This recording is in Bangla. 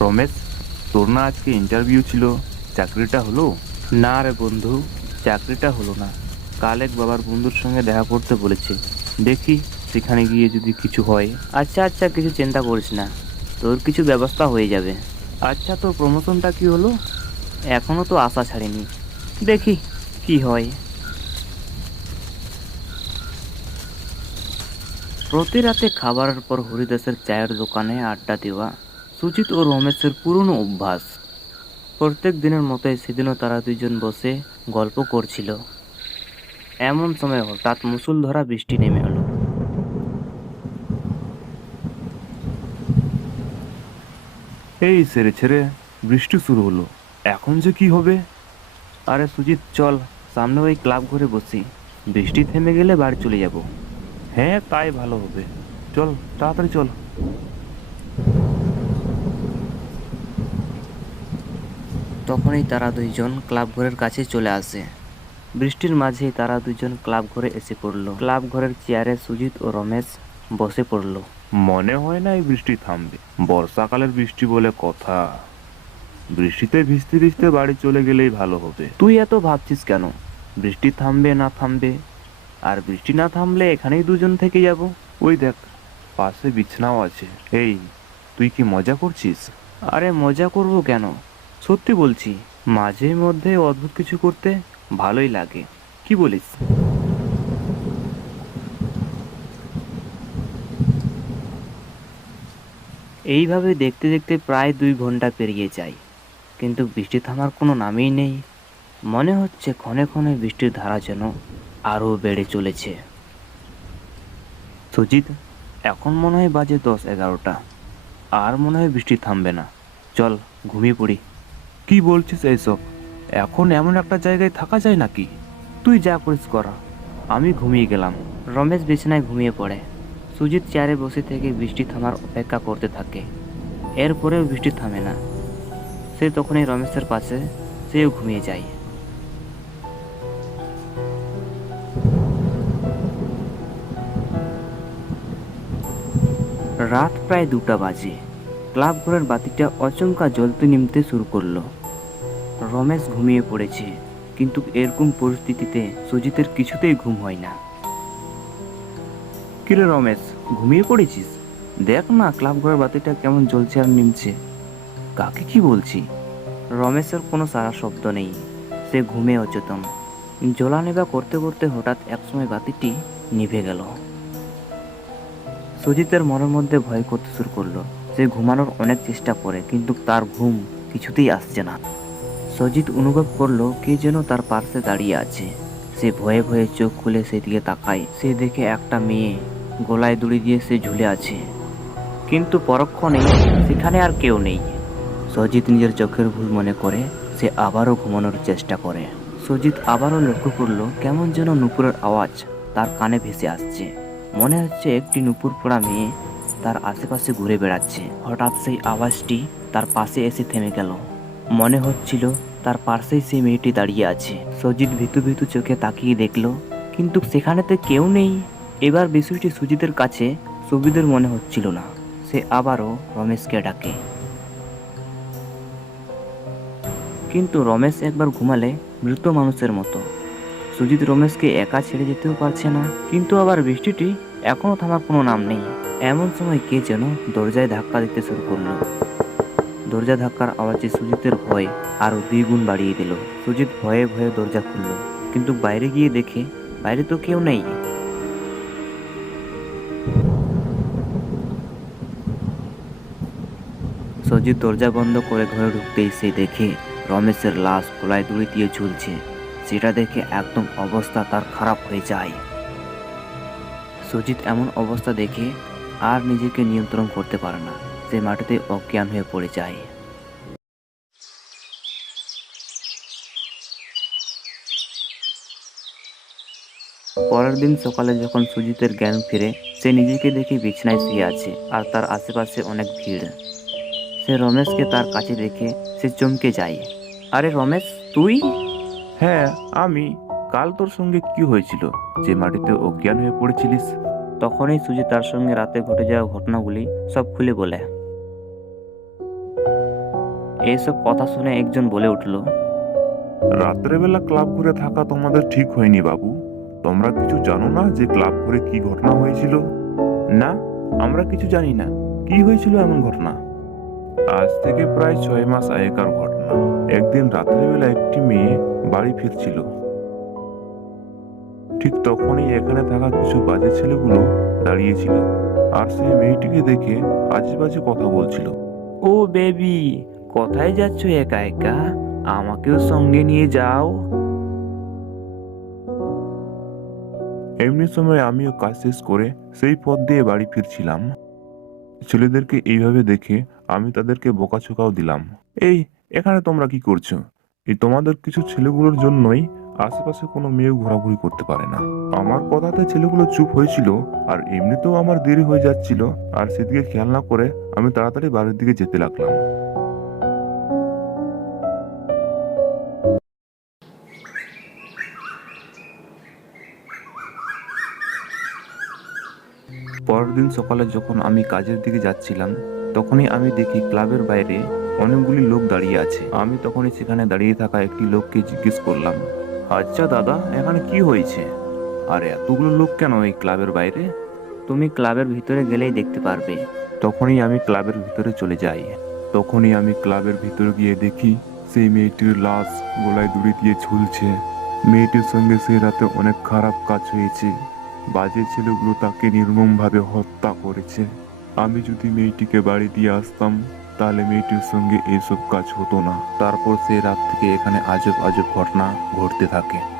রমেশ তোর না আজকে ইন্টারভিউ ছিল চাকরিটা হলো? না রে বন্ধু চাকরিটা হলো না। কাল এক বাবার বন্ধুর সঙ্গে দেখা করতে বলেছে। দেখি সেখানে গিয়ে যদি কিছু হয়। আচ্ছা আচ্ছা কিছু চিন্তা করিস না। তোর কিছু ব্যবস্থা হয়ে যাবে। আচ্ছা তোর প্রমোশনটা কি হলো? এখনও তো আশা ছাড়িনি। দেখি কি হয়। প্রতি রাতে খাবারের পর হরিদাসের চায়ের দোকানে আড্ডা দেওয়া সুচিত ও রমেশের পুরনো অভ্যাস। প্রত্যেক দিনের মতোই সেদিনও তারা দুজন বসে গল্প করছিল। এমন সময় হঠাৎ মুসুলধরা বৃষ্টি নেমে এলো। এই সেরে ছেড়ে বৃষ্টি শুরু হলো। এখন যে কি হবে? আরে সুজিত চল সামনে ওই ক্লাব ঘরে বসি। বৃষ্টি থেমে গেলে বাড়ি চলে যাব। হ্যাঁ তাই ভালো হবে। চল তাড়াতাড়ি চল। তখনই তারা দুইজন ক্লাব ঘরের কাছে চলে আসে। বৃষ্টির মাঝেই তারা দুইজন ক্লাব ঘরে এসে পড়ল। ক্লাব ঘরের চেয়ারে সুজিত ও রমেশ বসে পড়ল। মনে হয় না এই বৃষ্টি থামবে। বর্ষাকালের বৃষ্টি বলে কথা। বৃষ্টিতে ভিজতে ভিজতে বাড়ি চলে গেলেই ভালো হবে। তুই এত ভাবছিস কেন? বৃষ্টি থামবে না থামবে? আর বৃষ্টি না থামলে এখানেই দুজন থেকে যাব? ওই দেখ পাশে বিছানাও আছে। এই তুই কি মজা করছিস? আরে মজা করব কেন? সত্যি বলছি, মাঝে মধ্যে অদ্ভুত কিছু করতে ভালোই লাগে। কি বলিস? এইভাবে দেখতে দেখতে প্রায় দুই ঘণ্টা পেরিয়ে যায়, কিন্তু বৃষ্টি থামার কোনো নামই নেই। মনে হচ্ছে ক্ষণে ক্ষণে বৃষ্টির ধারা যেন আরও বেড়ে চলেছে। সুজিত, এখন মনে হয় বাজে দশ এগারোটা, আর মনে হয় বৃষ্টি থামবে না। চল, ঘুমিয়ে পড়ি। কি বলছিস এইসব? এখন এমন একটা জায়গায় থাকা যায় নাকি? তুই যা করিস করা। আমি ঘুমিয়ে গেলাম। রমেশ বিছানায় ঘুমিয়ে পড়ে। সুজিত চেয়ারে বসে থেকে বৃষ্টি থামার অপেক্ষা করতে থাকে। এরপরেও বৃষ্টি থামে না। সে তখনই রমেশের পাশে সেও ঘুমিয়ে যায়। রাত প্রায় দুটা বাজে। ক্লাব ঘরের বাতিটা অচমকা জ্বলতে নিমতে শুরু করল। রমেশ ঘুমিয়ে পড়েছে, কিন্তু এরকম পরিস্থিতিতে সুজিতের কিছুতেই ঘুম হয় না। কিরে রমেশ, ঘুমিয়ে পড়েছিস? দেখ না, ক্লাব ঘরের বাতিটা কেমন জ্বলছে আর নিমছে। কাকে কি বলছি? রমেশের কোনো সারা শব্দ নেই, সে ঘুমে অচেতন। জ্বলা নেবা করতে করতে হঠাৎ একসময় বাতিটি নিভে গেল। সুজিতের মনের মধ্যে ভয় করতে শুরু করল, সে ঘুমানোর অনেক চেষ্টা করে, কিন্তু তার ঘুম কিছুতেই আসছে না। সজিত অনুভব করল কে যেন তার পার্শ্বে দাঁড়িয়ে আছে। সে ভয়ে ভয়ে চোখ খুলে সেদিকে তাকায়। সে দেখে একটা মেয়ে গলায় দড়ি দিয়ে সে ঝুলে আছে। কিন্তু পরক্ষণে সেখানে আর কেউ নেই। সজিত নিজের চোখের ভুল মনে করে, সে আবারও ঘুমানোর চেষ্টা করে। সজিত আবারও লক্ষ্য করল কেমন যেন নুপুরের আওয়াজ তার কানে ভেসে আসছে। মনে হচ্ছে একটি নুপুর পড়া মেয়ে তার আশেপাশে ঘুরে বেড়াচ্ছে। হঠাৎ সেই আওয়াজটি তার পাশে এসে থেমে গেল। মনে হচ্ছিল তার পাশেই সেই মেয়েটি দাঁড়িয়ে আছে। সজিত ভীতু ভীতু চোখে তাকিয়ে দেখল, কিন্তু সেখানেতে কেউ নেই। এবার বিষয়টি সুজিতের কাছে সুবিধের মনে হচ্ছিল না। সে আবারও রমেশকে ডাকে। কিন্তু রমেশ একবার ঘুমালে মৃত মানুষের মতো। সুজিত রমেশকে একা ছেড়ে যেতেও পারছে না, কিন্তু আবার বৃষ্টিটি এখনও থামার কোনো নাম নেই। এমন সময় কে যেন দরজায় ধাক্কা দিতে শুরু করল। দরজা ধাক্কার আওয়াজে সুজিতের ভয় আরও দ্বিগুণ বাড়িয়ে দিল। সুজিত ভয়ে ভয়ে দরজা খুলল, কিন্তু বাইরে গিয়ে দেখে বাইরে তো কেউ নেই। সজিত দরজা বন্ধ করে ঘরে ঢুকতেই সে দেখে রমেশের লাশ গলায় দড়ি দিয়ে ঝুলছে। সেটা দেখে একদম অবস্থা তার খারাপ হয়ে যায়। সুজিত এমন অবস্থা দেখে আর নিজেকে নিয়ন্ত্রণ করতে পারে না। সে মাটিতে অজ্ঞান হয়ে পড়ে যায়। পরের দিন সকালে যখন সুজিতের জ্ঞান ফিরে সে নিজেকে দেখে বিছনায় শুয়ে আছে আর তার আশেপাশে অনেক ভিড়। সে রমেশকে তার কাছে দেখে সে চমকে যায়। আরে রমেশ তুই? হ্যাঁ আমি। কাল তোর সঙ্গে কি হয়েছিল? যে মাটিতে অজ্ঞান হয়ে পড়েছিলিস? তখনই সুজিত তার সঙ্গে রাতে ঘটে যাওয়া ঘটনাগুলি সব খুলে বলে। এইসব কথা শুনে একজন বলে উঠল রাত্রেবেলা ক্লাব ঘুরে থাকা তোমাদের ঠিক হয়নি বাবু। তোমরা কিছু জানো না যে ক্লাব ঘুরে কি ঘটনা হয়েছিল? না আমরা কিছু জানি না। কি হয়েছিল এমন ঘটনা? আজ থেকে প্রায় ছয় মাস আগেকার ঘটনা। একদিন রাত্রেবেলা একটি মেয়ে বাড়ি ফিরছিল। ঠিক তখনই এখানে থাকা কিছু বাজে ছেলেগুলো দাঁড়িয়েছিল। আর সেই মেয়েটিকে দেখে আজে বাজে কথা বলছিল। ও বেবি কোথায় যাচ্ছ একা একা? আমাকেও সঙ্গে নিয়ে যাও। এমনি সময় আমিও কাজ শেষ করে সেই পথ দিয়ে বাড়ি ফিরছিলাম। ছেলেদেরকে এইভাবে দেখে আমি তাদেরকে বোকাচোকাও দিলাম। এই, এখানে তোমরা কি করছ? এই তোমাদের কিছু ছেলেগুলোর জন্যই আশেপাশে কোনো মেয়ে ঘোরাঘুরি করতে পারে না। আমার কথাতে ছেলেগুলো চুপ হয়েছিল আর এমনিতেও আমার দেরি হয়ে যাচ্ছিল। আর সেদিকে খেয়াল না করে আমি তাড়াতাড়ি বাড়ির দিকে যেতে লাগলাম। পরের দিন সকালে যখন আমি কাজের দিকে যাচ্ছিলাম তখনই আমি দেখি ক্লাবের বাইরে অনেকগুলি লোক দাঁড়িয়ে আছে। আমি তখনই সেখানে দাঁড়িয়ে থাকা একটি লোককে জিজ্ঞেস করলাম আচ্ছা দাদা এখানে কি হয়েছে? আর এতগুলো লোক কেন এই ক্লাবের বাইরে? তুমি ক্লাবের ভিতরে গেলেই দেখতে পারবে। তখনই আমি ক্লাবের ভিতরে চলে যাই। তখনই আমি ক্লাবের ভিতরে গিয়ে দেখি সেই মেয়েটির লাশ গলায় দড়ি দিয়ে ঝুলছে। মেয়েটির সঙ্গে সেই রাতে অনেক খারাপ কাজ হয়েছে। বাজে ছেলেগুলো তাকে নির্মমভাবে হত্যা করেছে। আমি যদি মেয়েটিকে বাড়ি দিয়ে আসতাম, তাহলে মেয়েটির সঙ্গে এইসব কাজ হতো না। তারপর সে রাত থেকে এখানে আজব আজব ঘটনা ঘটতে থাকে।